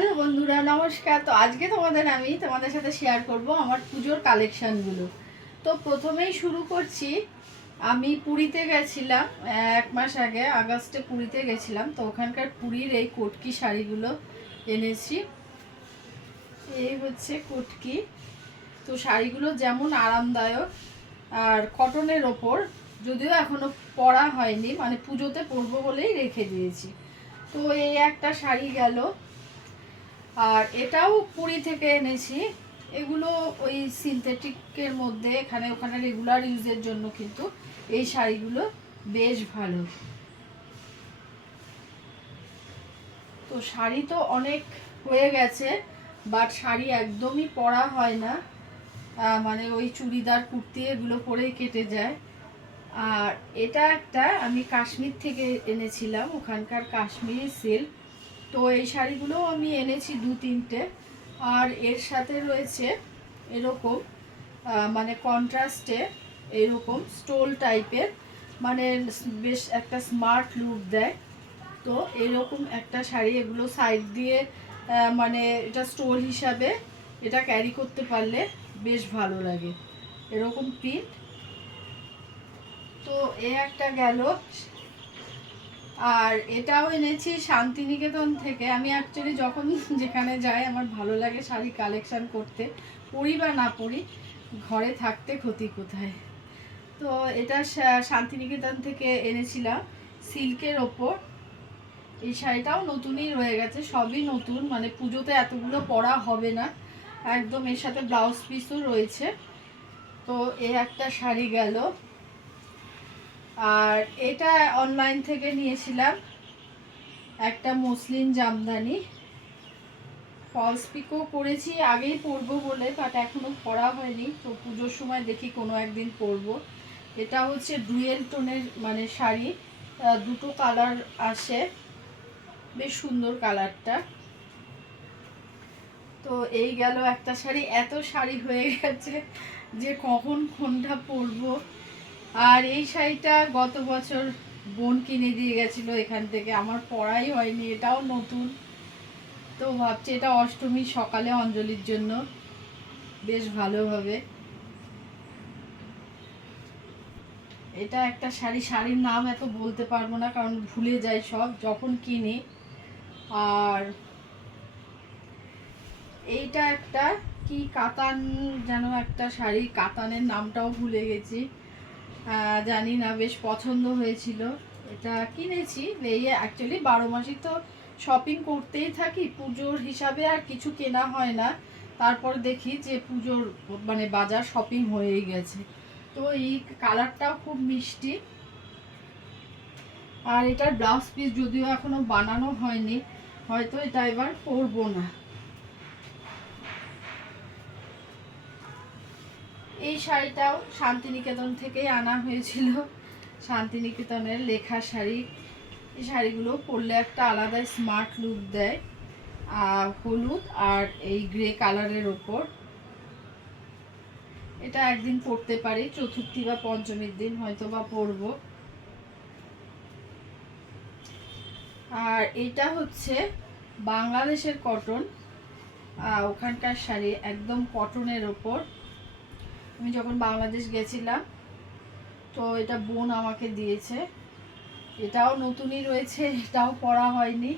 Hello বন্ধুরা, নমস্কার। তো আজকে তোমাদের সাথে শেয়ার করব আমার পুজোর কালেকশানগুলো। তো প্রথমেই শুরু করছি। আমি পুরীতে গেছিলাম 1 মাস আগে, আগস্টে পুরীতে গেছিলাম। তো ওখানকার পুরীর এই কটকি শাড়িগুলো এনেছি। এই হচ্ছে কটকি। তো শাড়িগুলো যেমন আরামদায়ক আর কটনের ওপর, যদিও এখনো পরা হয়নি, মানে পুজোতে পরবো বলেই রেখে দিয়েছি। তো এই একটা শাড়ি গেল। আর এটাও পুরী থেকে এনেছি। এগুলো ওই সিনথেটিকের মধ্যে, এখানে ওখানে রেগুলার ইউজের জন্য কিন্তু এই শাড়িগুলো বেশ ভালো। তো শাড়ি তো অনেক হয়ে গেছে, বাট শাড়ি একদমই পরা হয় না। মানে ওই চুড়িদার কুর্তি এগুলো পরেই কেটে যায়। আর এটা একটা আমি কাশ্মীর থেকে এনেছিলাম, ওখানকার কাশ্মীরি সিল্ক। তো এই শাড়িগুলো আমি এনেছি 2-3টে। আর এর সাথে রয়েছে এরকম মানে কন্ট্রাস্টে এরকম স্টোল টাইপের, মানে বেশ একটা স্মার্ট লুক দেয়। তো এরকম একটা শাড়ি, এগুলো সাইড দিয়ে মানে এটা স্টোল হিসাবে এটা ক্যারি করতে পারলে বেশ ভালো লাগে, এরকম প্রিন্ট। তো এ একটা গেল। আর এটাও এনেছি শান্তিনিকেতন থেকে। আমি অ্যাকচুয়ালি যখন যেখানে যাই আমার ভালো লাগে শাড়ি কালেকশান করতে, পরি বা না পরি, ঘরে থাকতে ক্ষতি কোথায়। তো এটা শান্তিনিকেতন থেকে এনেছিলাম সিল্কের ওপর। এই শাড়িটাও নতুনই রয়ে গেছে, সবই নতুন, মানে পুজোতে এতগুলো পরা হবে না একদম। এর সাথে ব্লাউজ পিসও রয়েছে। তো এই একটা শাড়ি গেল। আর এটা অনলাইন থেকে নিয়েছিলাম একটা মসলিন জামদানি। ফলস পিকও করেছি, আগেই পরবো বলে, বাট এখনো পরা হয়নি। তো পুজোর সময় দেখি কোনো একদিন পরবো। এটা হচ্ছে ডুয়েল টোনের মানে শাড়ি, দুটো কালার আসে, বেশ সুন্দর কালারটা। তো এই গেল একটা শাড়ি। এত শাড়ি হয়ে গেছে যে কখন কোনটা পরবো। আর এই শাড়িটা গত বছর বোন কিনে দিয়ে গেছিলো এখান থেকে, আমার পরাই হয়নি, এটাও নতুন। তো ভাবছি এটা অষ্টমীর সকালে অঞ্জলির জন্য বেশ ভালো হবে। এটা একটা শাড়ি, শাড়ির নাম এত বলতে পারবো না কারণ ভুলে যাই সব যখন কিনি। আর এইটা একটা কি কাতান যেন একটা শাড়ি, কাতানের নামটাও ভুলে গেছি, জানি না, বেশ পছন্দ হয়েছিল। এটা কিনেছি। এই অ্যাকচুয়ালি 12 মাসই তো শপিং করতেই থাকি, পুজোর হিসাবে আর কিছু কেনা হয় না। তারপর দেখি যে পুজোর মানে বাজার শপিং হয়েই গেছে। তো এই কালারটাও খুব মিষ্টি। আর এটার ব্লাউজ পিস যদিও এখনো বানানো হয়নি, হয়তো এটা এবার পরবো না। এই শাড়িটাও শান্তিনিকেতন থেকেই আনা হয়েছিল, শান্তিনিকেতনের লেখা শাড়ি। এই শাড়িগুলো পরলে একটা আলাদা স্মার্ট লুক দেয়, হলুদ আর এই গ্রে কালারের ওপর। এটা একদিন পরতে পারি, চতুর্থী বা পঞ্চমীর দিন হয়তো বা পরবো। আর এটা হচ্ছে বাংলাদেশের কটন, ওখানকার শাড়ি, একদম কটনের ওপর। আমি যখন বাংলাদেশ গেছিলাম তো এটা বোন আমাকে দিয়েছে। এটাও নতুনই রয়েছে, এটাও পরা হয়নি।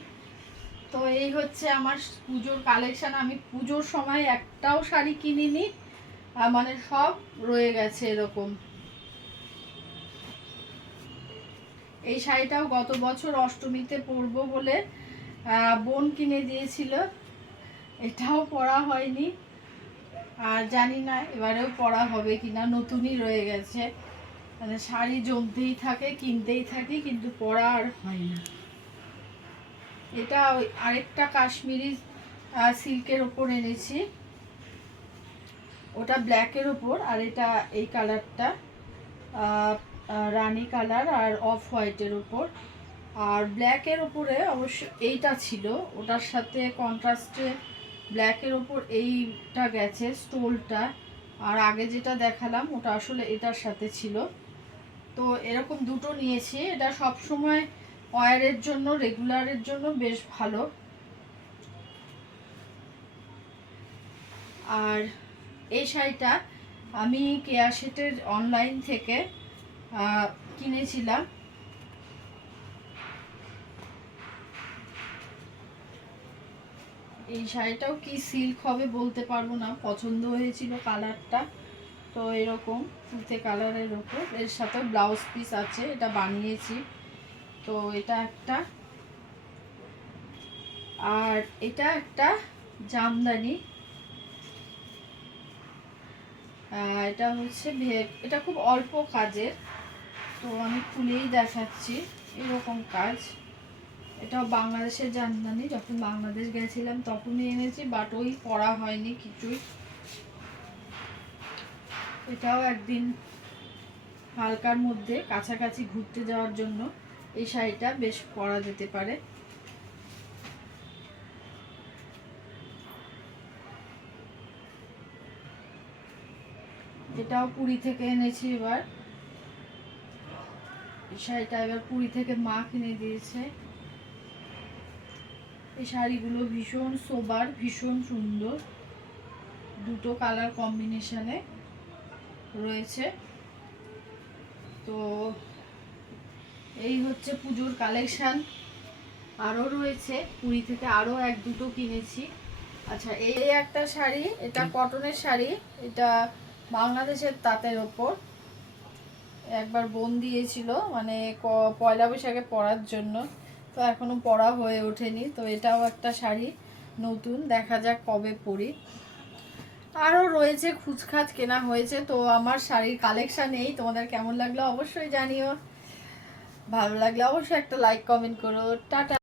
তো এই হচ্ছে আমার পুজোর কালেকশান। আমি পুজোর সময় একটাও শাড়ি কিনিনি, মানে সব রয়ে গেছে এরকম। এই শাড়িটাও গত বছর অষ্টমীতে পরবো বলে বোন কিনে দিয়েছিল, এটাও পরা হয়নি। আর জানি না এবারেও পরা হবে কিনা, নতুনই রয়ে গেছে। মানে শাড়ি জমতেই থাকে, কিনতেই থাকি, কিন্তু পরা আর হয় না। এটা ওই আরেকটা কাশ্মীরি সিল্কের ওপর এনেছি, ওটা ব্ল্যাকের ওপর। আর এটা এই কালারটা রানী কালার আর অফ হোয়াইটের ওপর। আর ব্ল্যাকের ওপরে অবশ্য এইটা ছিল, ওটার সাথে কন্ট্রাস্টে ব্ল্যাকের ওপর এইটা গেছে স্টোলটা। আর আগে যেটা দেখালাম ওটা আসলে এটার সাথে ছিল। তো এরকম দুটো নিয়েছি। এটা সব সময় ওয়্যারের জন্য, রেগুলারের জন্য বেশ ভালো। আর এই শাড়িটা আমি কেয়া শেটের অনলাইন থেকে কিনেছিলাম। এই শাড়িটাও কি সিল্ক হবে বলতে পারবো না, পছন্দ হয়েছিল কালারটা। তো এরকম তুতে কালারের ওপর, এর সাথে ব্লাউজ পিস আছে, এটা বানিয়েছি। তো এটা একটা, আর এটা একটা জামদানি। এটা হচ্ছে এটা খুব অল্প কাজের, তো আমি খুলেই দেখাচ্ছি। এরকম কাজ, এটাও বাংলাদেশের জামদানি, যখন বাংলাদেশ গেছিলাম তখনই এনেছি, বাট ওই পরা হয়নি কিছুই। এটাও একদিন হালকার মধ্যে কাছাকাছি ঘুরতে যাওয়ার জন্য এই শাড়িটা বেশ পরা যেতে পারে। এটাও পুরী থেকে এনেছি এবার। এই শাড়িটা এবার পুরী থেকে মা কিনে দিয়েছে। এই শাড়িগুলো ভীষণ সোবার, ভীষণ সুন্দর, দুটো কালার কম্বিনেশনে রয়েছে। তো এই হচ্ছে পুজোর কালেকশান। আরও রয়েছে, পুরী থেকে আরও এক দুটো কিনেছি। আচ্ছা, এই একটা শাড়ি, এটা কটনের শাড়ি, এটা বাংলাদেশের তাঁতের ওপর। একবার বোন দিয়েছিল, মানে পয়লা বৈশাখে পরার জন্য, তো এখনো পরা হয়ে ওঠেনি। তো এটাও একটা শাড়ি নতুন, দেখা যাক কবে পরি। আরও রয়েছে, খুচখাচ কেনা হয়েছে। তো আমার শাড়ির কালেকশান এই, তোমাদের কেমন লাগলো অবশ্যই জানিও। ভালো লাগলে অবশ্যই একটা লাইক কমেন্ট করো। টাটা।